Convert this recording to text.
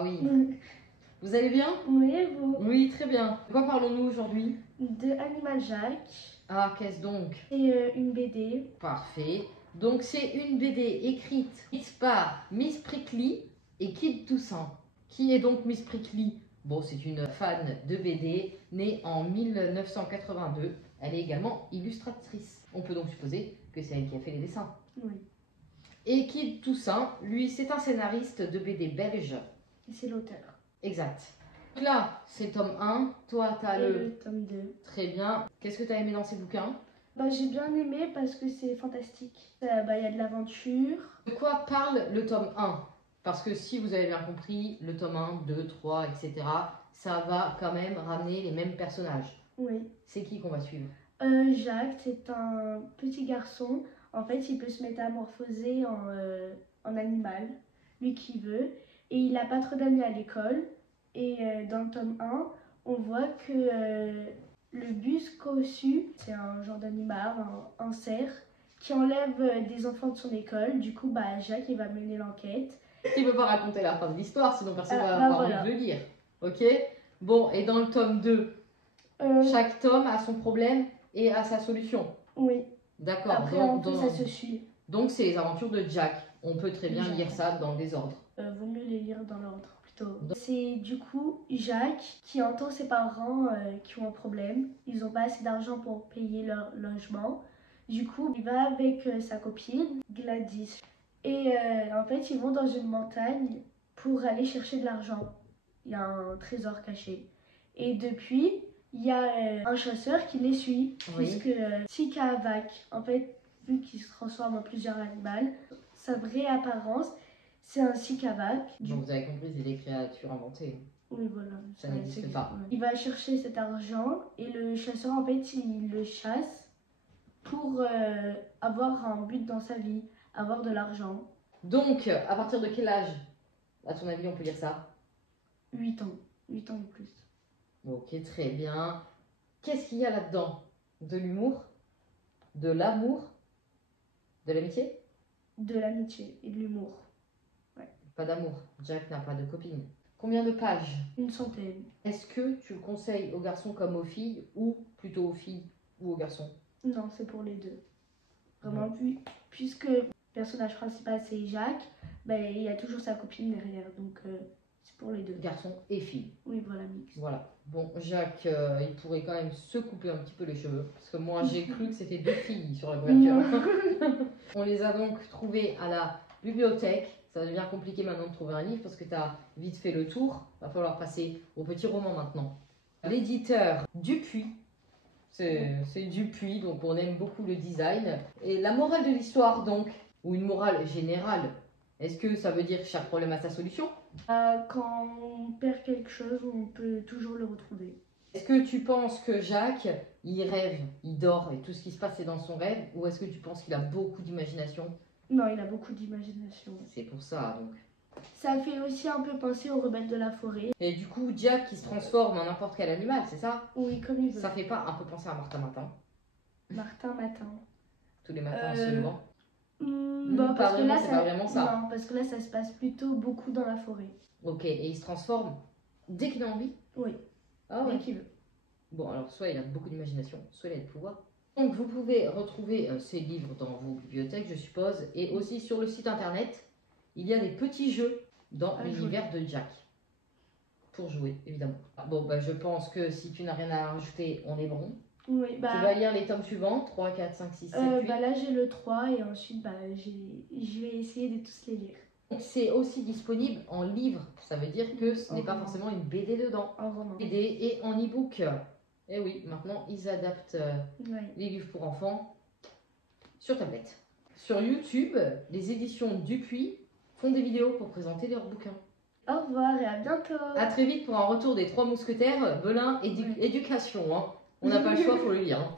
Ah oui. Vous allez bien? Oui, et vous? Oui, très bien. De quoi parlons-nous aujourd'hui? De Animal Jack. Ah, qu'est-ce donc? C'est une BD. Parfait. Donc c'est une BD écrite par Miss Prickly et Kid Toussaint. Qui est donc Miss Prickly? Bon, c'est une fan de BD née en 1982. Elle est également illustratrice. On peut donc supposer que c'est elle qui a fait les dessins. Oui. Et Kid Toussaint, lui, c'est un scénariste de BD belge. Et c'est l'auteur. Exact. Donc là, c'est le tome 1. Toi, tu as Et le tome 2. Très bien. Qu'est-ce que tu as aimé dans ces bouquins? J'ai bien aimé parce que c'est fantastique. Il y a de l'aventure. De quoi parle le tome 1? Parce que si vous avez bien compris, le tome 1, 2, 3, etc., ça va quand même ramener les mêmes personnages. Oui. C'est qui qu'on va suivre? Jacques, c'est un petit garçon. En fait, il peut se métamorphoser en animal, lui qui veut. Et il n'a pas trop d'amis à l'école. Et dans le tome 1, on voit que le bus cossu, c'est un genre d'animal, un cerf, qui enlève des enfants de son école. Du coup, Jacques, il va mener l'enquête. Tu ne peux pas raconter la fin de l'histoire, sinon personne va avoir voilà. envie de le lire. Ok? Bon, et dans le tome 2, chaque tome a son problème et a sa solution. Oui. D'accord. Après, ça se suit. Donc, c'est les aventures de Jack. On peut très bien Jack. lire ça dans le désordre. Vaut mieux les lire dans l'ordre plutôt. C'est du coup Jacques qui entend ses parents qui ont un problème. Ils n'ont pas assez d'argent pour payer leur logement. Du coup, il va avec sa copine Gladys. Et en fait, ils vont dans une montagne pour aller chercher de l'argent. Il y a un trésor caché. Et depuis, il y a un chasseur qui les suit. Oui. Puisque Tikavak, en fait, vu qu'il se transforme en plusieurs animaux, sa vraie apparence, c'est un Tikavak. Donc vous avez compris, c'est des créatures inventées. Oui, voilà. Ça n'existe pas. Ouais. Il va chercher cet argent et le chasseur, en fait, il le chasse pour avoir un but dans sa vie, avoir de l'argent. Donc, à partir de quel âge, à ton avis, on peut lire ça? 8 ans. 8 ans ou plus. Ok, très bien. Qu'est-ce qu'il y a là-dedans? De l'humour? De l'amour? De l'amitié? De l'amitié et de l'humour. Ouais. Pas d'amour. Jack n'a pas de copine. Combien de pages? Une centaine. Est-ce que tu le conseilles aux garçons comme aux filles, ou plutôt aux filles ou aux garçons? Non, c'est pour les deux. Vraiment, puisque le personnage principal c'est Jacques, il y a toujours sa copine derrière, donc c'est pour les deux. Garçons et filles. Oui, voilà, mix. Voilà. Bon, Jacques, il pourrait quand même se couper un petit peu les cheveux, parce que moi j'ai cru que c'était deux filles sur la couverture. On les a donc trouvées à la bibliothèque. Ça devient compliqué maintenant de trouver un livre parce que tu as vite fait le tour. Il va falloir passer au petit roman maintenant. L'éditeur Dupuis. C'est Dupuis, donc on aime beaucoup le design. Et la morale de l'histoire, donc, ou une morale générale, est-ce que ça veut dire que chaque problème a sa solution? Quand on perd quelque chose, on peut toujours le retrouver. Est-ce que tu penses que Jacques, il rêve, il dort et tout ce qui se passe c'est dans son rêve? Ou est-ce que tu penses qu'il a beaucoup d'imagination? Non, il a beaucoup d'imagination. C'est pour ça, donc. Ça fait aussi un peu penser aux rebelles de la forêt. Et du coup, Jack qui se transforme en n'importe quel animal, c'est ça? Oui, comme il veut. Ça fait pas un peu penser à Martin Matin? Martin Matin. Tous les matins en se levant? Parce que là, c'est pas vraiment ça. Non, parce que là, ça se passe plutôt beaucoup dans la forêt. Ok, et il se transforme dès qu'il a envie? Oui, Ah ouais. dès qu'il veut. Bon, alors soit il a beaucoup d'imagination, soit il a le pouvoir. Donc vous pouvez retrouver ces livres dans vos bibliothèques, je suppose, et aussi sur le site internet, il y a des petits jeux dans l'univers de Jack. Pour jouer, évidemment. Bon, je pense que si tu n'as rien à rajouter, on est bon. Oui, Tu vas lire les tomes suivants, 3, 4, 5, 6, 7, 8. Là, j'ai le 3 et ensuite, je vais essayer de tous les lire. C'est aussi disponible en livre, ça veut dire que ce n'est pas forcément une BD dedans. En roman. BD et en e-book. Et oui, maintenant ils adaptent les livres pour enfants sur tablette. Sur YouTube, les éditions Dupuis font des vidéos pour présenter leurs bouquins. Au revoir et à bientôt. À très vite pour un retour des 3 mousquetaires, Belin, éducation. Hein. On n'a pas le choix, faut le lire. Hein.